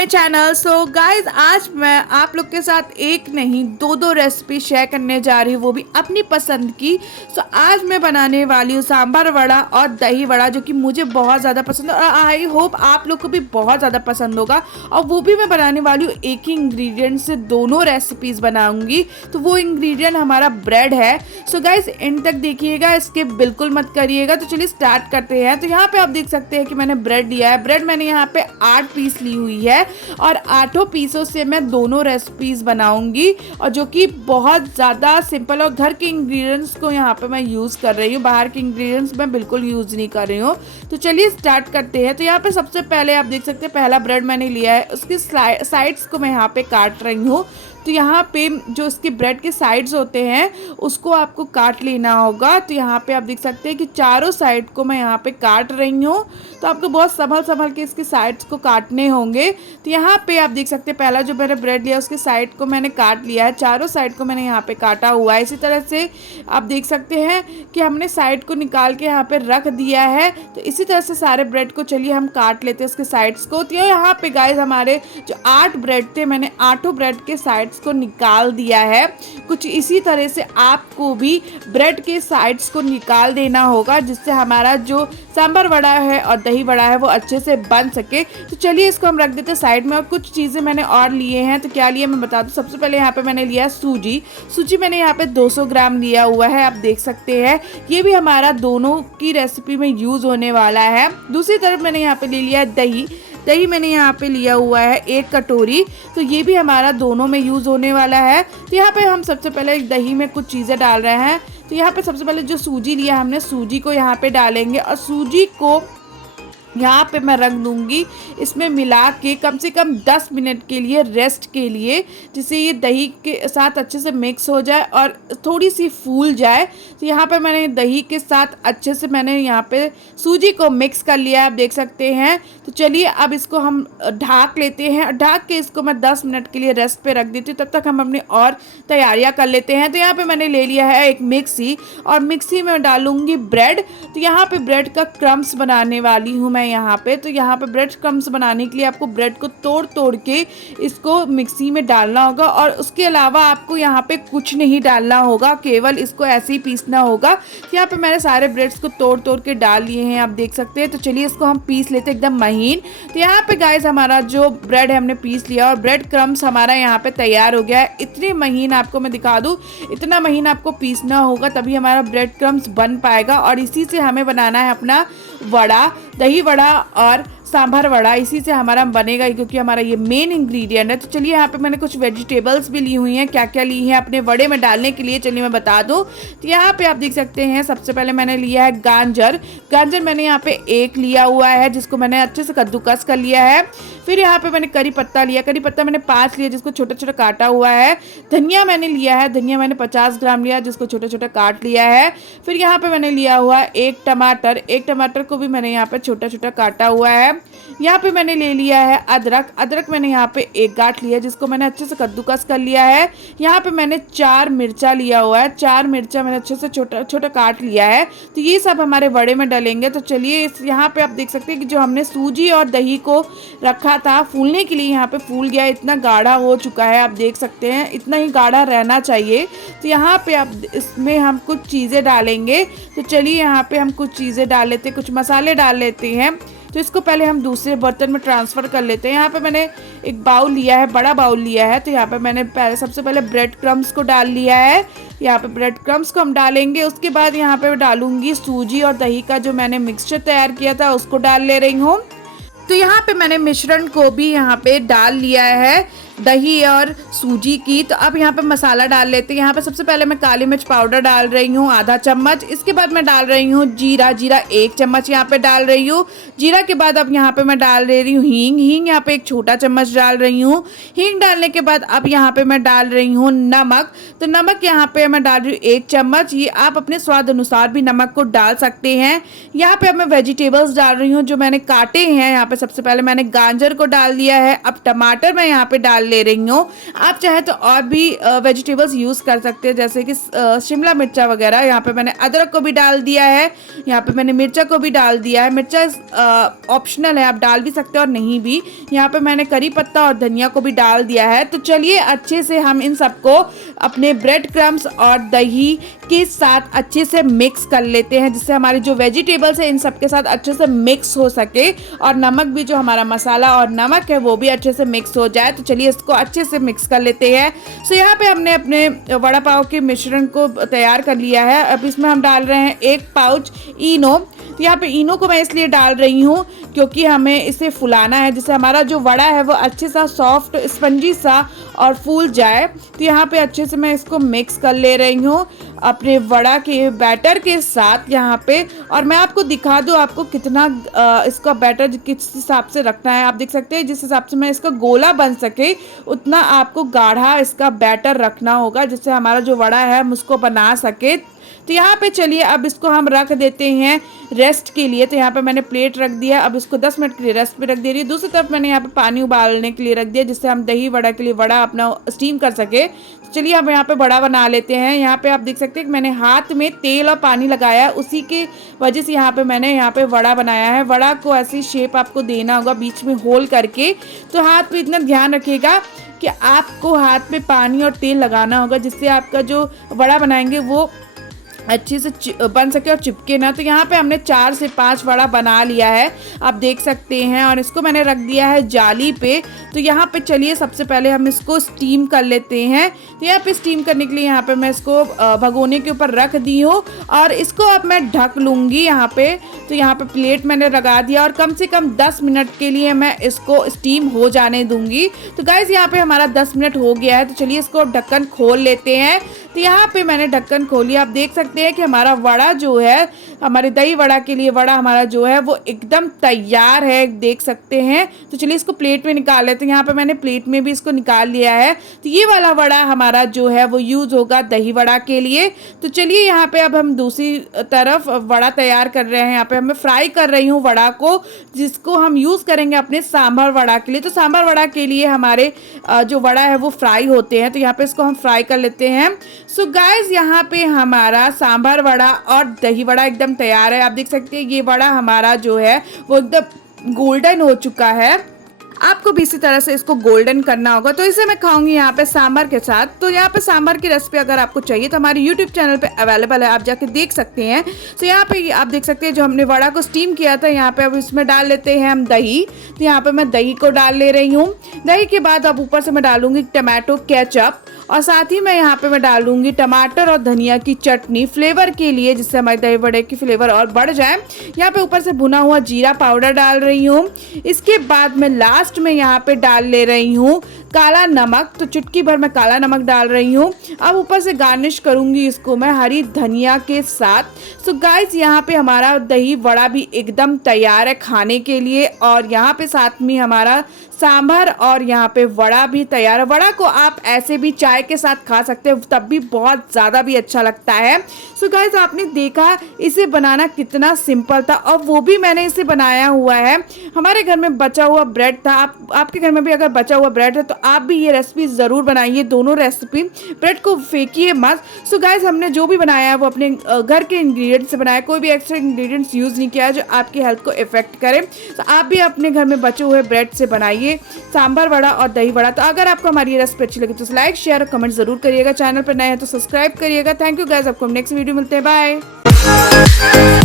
My channel. So guys, आज मैं आप लोग के साथ एक नहीं दो रेसिपी शेयर करने जा रही हूँ, वो भी अपनी पसंद की। सो आज मैं बनाने वाली हूँ सांभर वड़ा और दही वड़ा, जो कि मुझे बहुत ज़्यादा पसंद है और आई होप आप लोग को भी बहुत ज़्यादा पसंद होगा। और वो भी मैं बनाने वाली हूँ एक ही इंग्रेडिएंट से दोनों रेसिपीज़ बनाऊंगी। तो वो इंग्रेडिएंट हमारा ब्रेड है। सो गाइज, एंड तक देखिएगा, इसके बिल्कुल मत करिएगा। तो चलिए स्टार्ट करते हैं। तो यहाँ पे आप देख सकते हैं कि मैंने ब्रेड लिया है। ब्रेड मैंने यहाँ पे 8 पीस ली हुई है और 8 पीसों से मैं दोनों रेसिपीज बनाऊंगी, और जो कि बहुत ज़्यादा सिंपल और घर के इंग्रेडिएंट्स को यहाँ पे मैं यूज़ कर रही हूँ। बाहर के इंग्रेडिएंट्स मैं बिल्कुल यूज़ नहीं कर रही हूँ। तो चलिए स्टार्ट करते हैं। तो यहाँ पे सबसे पहले आप देख सकते हैं पहला ब्रेड मैंने लिया है, उसकी साइड्स को मैं यहाँ पे काट रही हूँ। तो यहाँ पे जो इसके ब्रेड के साइड्स होते हैं उसको आपको काट लेना होगा। तो यहाँ पे आप देख सकते हैं कि चारों साइड को मैं यहाँ पे काट रही हूँ। तो आपको बहुत संभल के इसके साइड्स को काटने होंगे। तो यहाँ पे आप देख सकते हैं पहला जो मैंने ब्रेड लिया उसके साइड को मैंने काट लिया है, चारों साइड को मैंने यहाँ पे काटा हुआ है। इसी तरह से आप देख सकते हैं कि हमने साइड को निकाल के यहाँ पे रख दिया है। तो इसी तरह से सारे ब्रेड को चलिए हम काट लेते हैं उसके साइड्स को। तो यहाँ पे गाइस हमारे जो 8 ब्रेड थे, मैंने 8 ब्रेड के साइड्स को निकाल दिया है। कुछ इसी तरह से आपको भी ब्रेड के साइड्स को निकाल देना होगा, जिससे हमारा जो सांभर वड़ा है और दही वड़ा है वो अच्छे से बन सके। तो चलिए इसको हम रख देते हैं साइड में। और कुछ चीज़ें मैंने और लिए हैं। तो क्या लिए मैं बता दूं। सबसे पहले यहाँ पे मैंने लिया सूजी मैंने यहाँ पे 200 ग्राम लिया हुआ है, आप देख सकते हैं। ये भी हमारा दोनों की रेसिपी में यूज़ होने वाला है। दूसरी तरफ मैंने यहाँ पे ले लिया दही मैंने यहाँ पे लिया हुआ है 1 कटोरी। तो ये भी हमारा दोनों में यूज़ होने वाला है। तो यहाँ पे हम सबसे पहले दही में कुछ चीज़ें डाल रहे हैं। तो यहाँ पे सबसे पहले जो सूजी लिया हमने, सूजी को यहाँ पे डालेंगे और सूजी को यहाँ पे मैं रख दूंगी इसमें मिला के कम से कम 10 मिनट के लिए रेस्ट के लिए, जिससे ये दही के साथ अच्छे से मिक्स हो जाए और थोड़ी सी फूल जाए। तो यहाँ पे मैंने दही के साथ अच्छे से मैंने यहाँ पे सूजी को मिक्स कर लिया है, आप देख सकते हैं। तो चलिए अब इसको हम ढाक लेते हैं। ढाक के इसको मैं 10 मिनट के लिए रेस्ट पे रख देती हूँ, तब तक हम अपनी और तैयारियाँ कर लेते हैं। तो यहाँ पर मैंने ले लिया है एक मिक्सी, और मिक्सी में डालूंगी ब्रेड। तो यहाँ पर ब्रेड का क्रम्स बनाने वाली हूँ यहाँ पे। तो यहाँ पे ब्रेड क्रम्स बनाने के लिए आपको ब्रेड को तोड़ के इसको मिक्सी में डालना होगा, और उसके अलावा आपको यहाँ पे कुछ नहीं डालना होगा, केवल इसको ऐसे ही पीसना होगा। तो यहाँ पे मैंने सारे ब्रेड्स को तोड़ के डाल लिए हैं, आप देख सकते हैं। तो चलिए इसको हम पीस लेते हैं एकदम महीन। तो यहाँ पे गाइस हमारा जो ब्रेड है हमने पीस लिया और ब्रेड क्रम्स हमारा यहाँ पे तैयार हो गया है। इतने महीन आपको मैं दिखा दूँ, इतना महीन आपको पीसना होगा, तभी हमारा ब्रेड क्रम्स बन पाएगा। और इसी से हमें बनाना है अपना वड़ा, दही वड़ा और सांभर वड़ा। इसी से हमारा बनेगा, क्योंकि हमारा ये मेन इंग्रेडिएंट है। तो चलिए यहाँ पे मैंने कुछ वेजिटेबल्स भी ली हुई हैं। क्या क्या ली है अपने वड़े में डालने के लिए, चलिए मैं बता दूँ। तो यहाँ पे आप देख सकते हैं सबसे पहले मैंने लिया है गाजर मैंने यहाँ पे 1 लिया हुआ है, जिसको मैंने अच्छे से कद्दूकस कर लिया है। फिर यहाँ पे मैंने करी पत्ता मैंने 5 लिया, जिसको छोटा छोटा काटा हुआ है। धनिया मैंने लिया है, धनिया मैंने 50 ग्राम लिया, जिसको छोटा छोटा काट लिया है। फिर यहाँ पे मैंने लिया हुआ 1 टमाटर को भी मैंने यहाँ पे छोटा छोटा काटा हुआ है। यहाँ पे मैंने ले लिया है अदरक मैंने यहाँ पे 1 गांठ लिया, जिसको मैंने अच्छे से कद्दूकस कर लिया है। यहाँ पे मैंने 4 मिर्चा लिया हुआ है, 4 मिर्चा मैंने अच्छे से छोटा छोटा काट लिया है। तो ये सब हमारे वड़े में डलेंगे। तो चलिए यहाँ पे आप देख सकते हैं कि जो हमने सूजी और दही को रखा था फूलने के लिए, यहाँ पे फूल गया, इतना गाढ़ा हो चुका है, आप देख सकते हैं। इतना ही गाढ़ा रहना चाहिए। तो यहाँ पे आप इसमें हम कुछ चीज़ें डालेंगे। तो चलिए यहाँ पे हम कुछ चीज़ें डाल लेते हैं, कुछ मसाले डाल लेते हैं। तो इसको पहले हम दूसरे बर्तन में ट्रांसफ़र कर लेते हैं। यहाँ पे मैंने एक बाउल लिया है, बड़ा बाउल लिया है। तो यहाँ पे मैंने सबसे पहले ब्रेड क्रम्स को डाल लिया है। यहाँ पे ब्रेड क्रम्स को हम डालेंगे। उसके बाद यहाँ पे डालूंगी सूजी और दही का जो मैंने मिक्सचर तैयार किया था उसको डाल ले रही हूँ। तो यहाँ पे मैंने मिश्रण को भी यहाँ पे डाल लिया है, दही और सूजी की। तो अब यहाँ पे मसाला डाल लेते हैं। यहाँ पे सबसे पहले मैं काली मिर्च पाउडर डाल रही हूँ आधा चम्मच। इसके बाद मैं डाल रही हूँ जीरा 1 चम्मच यहाँ पे डाल रही हूँ। जीरा के बाद अब यहाँ पे मैं डाल रही हूँ हींग यहाँ पे 1 छोटा चम्मच डाल रही हूँ। हींग डालने के बाद अब यहाँ पे मैं डाल रही हूँ नमक। तो नमक यहाँ पे मैं डाल रही हूँ 1 चम्मच। ये आप अपने स्वाद अनुसार भी नमक को डाल सकते हैं। यहाँ पे अब मैं वेजिटेबल्स डाल रही हूँ जो मैंने काटे हैं। यहाँ पे सबसे पहले मैंने गाजर को डाल दिया है। अब टमाटर मैं यहाँ पे डाल ले रही हूँ। आप चाहे तो और भी वेजिटेबल्स यूज़ कर सकते हैं, जैसे कि शिमला मिर्चा वगैरह। यहाँ पे मैंने अदरक को भी डाल दिया है, यहाँ पे मैंने मिर्चा को भी डाल दिया है। मिर्चा ऑप्शनल है, आप डाल भी सकते हैं और नहीं भी। यहाँ पे मैंने करी पत्ता और धनिया को भी डाल दिया है। तो चलिए अच्छे से हम इन सबको अपने ब्रेड क्रम्स और दही के साथ अच्छे से मिक्स कर लेते हैं, जिससे हमारी जो वेजिटेबल्स है इन सब के साथ अच्छे से मिक्स हो सके और नमक भी, जो हमारा मसाला और नमक है वो भी अच्छे से मिक्स हो जाए। तो चलिए इसको अच्छे से मिक्स कर लेते हैं। सो यहाँ पे हमने अपने वड़ा पाव के मिश्रण को तैयार कर लिया है। अब इसमें हम डाल रहे हैं 1 पाउच इनो। तो यहाँ पे इनो को मैं इसलिए डाल रही हूँ क्योंकि हमें इसे फुलाना है, जिससे हमारा जो वड़ा है वो अच्छे सा सॉफ्ट स्पंजी सा और फूल जाए। तो यहाँ पे अच्छे से मैं इसको मिक्स कर ले रही हूँ अपने वड़ा के बैटर के साथ यहाँ पे। और मैं आपको दिखा दूँ आपको कितना इसका बैटर किस हिसाब से रखना है। आप देख सकते हैं जिस हिसाब से मैं इसका गोला बन सके उतना आपको गाढ़ा इसका बैटर रखना होगा, जिससे हमारा जो वड़ा है हम उसको बना सके। तो यहाँ पे चलिए अब इसको हम रख देते हैं रेस्ट के लिए। तो यहाँ पे मैंने प्लेट रख दिया, अब इसको 10 मिनट के लिए रेस्ट पे रख दे रही है। दूसरी तरफ मैंने यहाँ पे पानी उबालने के लिए रख दिया, जिससे हम दही वड़ा के लिए वड़ा अपना स्टीम कर सके। तो चलिए हम यहाँ पे वड़ा बना लेते हैं। यहाँ पे आप देख सकते हैं कि मैंने हाथ में तेल और पानी लगाया है, उसी की वजह से यहाँ पे मैंने यहाँ पे वड़ा बनाया है। वड़ा को ऐसी शेप आपको देना होगा बीच में होल करके। तो हाथ पे इतना ध्यान रखिएगा कि आपको हाथ में पानी और तेल लगाना होगा, जिससे आपका जो वड़ा बनाएंगे वो अच्छे से बन सके और चिपके ना। तो यहाँ पे हमने 4 से 5 वड़ा बना लिया है, आप देख सकते हैं। और इसको मैंने रख दिया है जाली पे। तो यहाँ पे चलिए सबसे पहले हम इसको स्टीम कर लेते हैं। तो यहाँ पे स्टीम करने के लिए यहाँ पे मैं इसको भगोने के ऊपर रख दी हूँ और इसको अब मैं ढक लूँगी यहाँ पे। तो यहाँ पे प्लेट मैंने लगा दिया और कम से कम 10 मिनट के लिए मैं इसको स्टीम हो जाने दूँगी। तो गाइस यहाँ पे हमारा 10 मिनट हो गया है। तो चलिए इसको ढक्कन खोल लेते हैं। तो यहाँ पे मैंने ढक्कन खोली, आप देख सकते हैं कि हमारा वड़ा जो है, हमारे दही वड़ा के लिए वड़ा हमारा जो है वो एकदम तैयार है, देख सकते हैं। तो चलिए इसको प्लेट में निकाल लेते हैं। यहाँ पे मैंने प्लेट में भी इसको निकाल लिया है। तो ये वाला वड़ा हमारा जो है वो यूज़ होगा दही वड़ा के लिए। तो चलिए यहाँ पे अब हम दूसरी तरफ वड़ा तैयार कर रहे हैं। यहाँ पे मैं फ्राई कर रही हूँ वड़ा को, जिसको हम यूज़ करेंगे अपने सांभर वड़ा के लिए। तो सांभर वड़ा के लिए हमारे जो वड़ा है वो फ्राई होते हैं। तो यहाँ पे इसको हम फ्राई कर लेते हैं। सो गाइस यहाँ पे हमारा सांभर वड़ा और दही वड़ा एकदम तैयार है। आप देख सकते हैं ये वड़ा हमारा जो है वो एकदम गोल्डन हो चुका है। आपको भी इसी तरह से इसको गोल्डन करना होगा। तो इसे मैं खाऊंगी यहाँ पे सांभर के साथ। तो यहाँ पे सांभर की रेसिपी अगर आपको चाहिए तो हमारे YouTube चैनल पे अवेलेबल है, आप जाके देख सकते हैं। तो यहाँ पे आप देख सकते हैं जो हमने वड़ा को स्टीम किया था, यहाँ पे अब इसमें डाल लेते हैं हम दही। तो यहाँ पे मैं दही को डाल ले रही हूँ। दही के बाद अब ऊपर से मैं डालूंगी टमाटो केचप और साथ ही मैं यहाँ पे मैं डालूंगी टमाटर और धनिया की चटनी फ्लेवर के लिए, जिससे हमारे दही बड़े की फ्लेवर और बढ़ जाए। यहाँ पे ऊपर से भुना हुआ जीरा पाउडर डाल रही हूँ। इसके बाद मैं लास्ट में यहाँ पे डाल ले रही हूँ काला नमक। तो चुटकी भर मैं काला नमक डाल रही हूँ। अब ऊपर से गार्निश करूंगी इसको मैं हरी धनिया के साथ। सो गाइस यहाँ पे हमारा दही वड़ा भी एकदम तैयार है खाने के लिए। और यहाँ पे साथ में हमारा सांभर और यहाँ पे वड़ा भी तैयार है। वड़ा को आप ऐसे भी चाय के साथ खा सकते हैं, तब भी बहुत ज़्यादा भी अच्छा लगता है। सो गाइस आपने देखा इसे बनाना कितना सिंपल था, और वो भी मैंने इसे बनाया हुआ है। हमारे घर में बचा हुआ ब्रेड था, आपके घर में भी अगर बचा हुआ ब्रेड है तो आप भी ये रेसिपी ज़रूर बनाइए। दोनों रेसिपी, ब्रेड को फेंकिए मत। सो गाइस हमने जो भी बनाया है वो अपने घर के इंग्रेडिएंट्स से बनाया, कोई भी एक्स्ट्रा इंग्रेडिएंट्स यूज़ नहीं किया जो आपकी हेल्थ को इफेक्ट करे। तो आप भी अपने घर में बचे हुए ब्रेड से बनाइए सांभर वड़ा और दही वड़ा। तो अगर आपको हमारी ये रेसिपी अच्छी लगी तो लाइक शेयर और कमेंट जरूर करिएगा। चैनल पर नए हैं तो सब्सक्राइब करिएगा। थैंक यू गाइस, आपको नेक्स्ट वीडियो मिलते हैं। बाय।